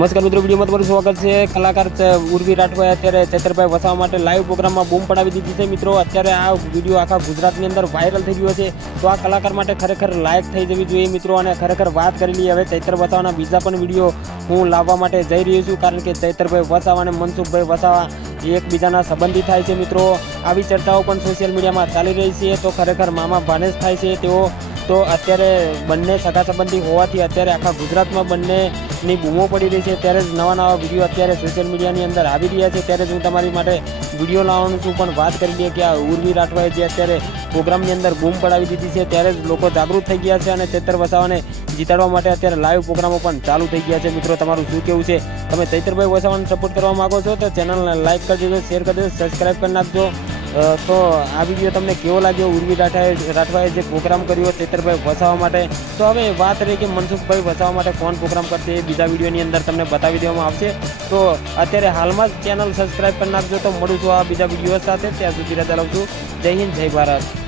નમસ્કાર મિત્રો, વિડીયોમાં તમારું સ્વાગત છે। કલાકાર ઉર્વી રાઠવાએ અત્યારે ચૈતરભાઈ વસાવા માટે લાઈવ પ્રોગ્રામમાં બૂમ પડાવી દીધી છે। મિત્રો અત્યારે આ વિડીયો આખા ગુજરાતની અંદર વાયરલ થઈ ગયો છે, તો આ કલાકાર માટે ખરેખર લાયક થઈ જવી જોઈએ મિત્રો। અને ખરેખર વાત કરી લઈએ હવે ચૈતર વસાવાના બીજા પણ વિડીયો હું લાવવા માટે જઈ રહ્યો છું, કારણ કે ચૈતરભાઈ વસાવા અને મનસુખભાઈ વસાવા એકબીજાના સંબંધી થાય છે મિત્રો। આવી ચર્ચાઓ પણ સોશિયલ મીડિયામાં ચાલી રહી છે, તો ખરેખર મામા ભાનેજ થાય છે તેઓ। તો અત્યારે બંને સગા સંબંધી હોવાથી અત્યારે આખા ગુજરાતમાં બંનેની બૂમો પડી રહી છે। ત્યારે જ નવા વિડીયો અત્યારે સોશિયલ મીડિયાની અંદર આવી રહ્યા છે, ત્યારે જ હું તમારી માટે વિડીયો લાવવાનું છું। પણ વાત કરી લઈએ કે આ ઉર્વી રાઠવાએ જે અત્યારે પ્રોગ્રામની અંદર બૂમ પડાવી દીધી છે, ત્યારે જ લોકો જાગૃત થઈ ગયા છે અને ચૈતર વસાવાને જીતાડવા માટે અત્યારે લાઈવ પ્રોગ્રામો પણ ચાલુ થઈ ગયા છે। મિત્રો તમારું શું કહેવું છે? તમે ચૈતરભાઈ વસાવાને સપોર્ટ કરવા માગો છો તો ચેનલને લાઈક કરી દેજો, શેર કરી દેજો, સબસ્ક્રાઈબ કરી નાખજો। તો આ વિડીયો તમને કેવો લાગ્યો? ઉર્વી રાઠવાએ જે પ્રોગ્રામ કર્યો ચૈતરભાઈ વસાવા માટે, તો હવે વાત રહી કે મનસુખભાઈ વસાવા માટે કોણ પ્રોગ્રામ કરશે એ બીજા વિડીયોની અંદર તમને બતાવી દેવામાં આવશે। તો અત્યારે હાલમાં જ ચેનલ સબસ્ક્રાઈબ કરી નાખજો। તો મળું છું આ બીજા વિડીયો સાથે, ત્યાં સુધી રજા લઉં છું। જય હિન્દ, જય ભારત।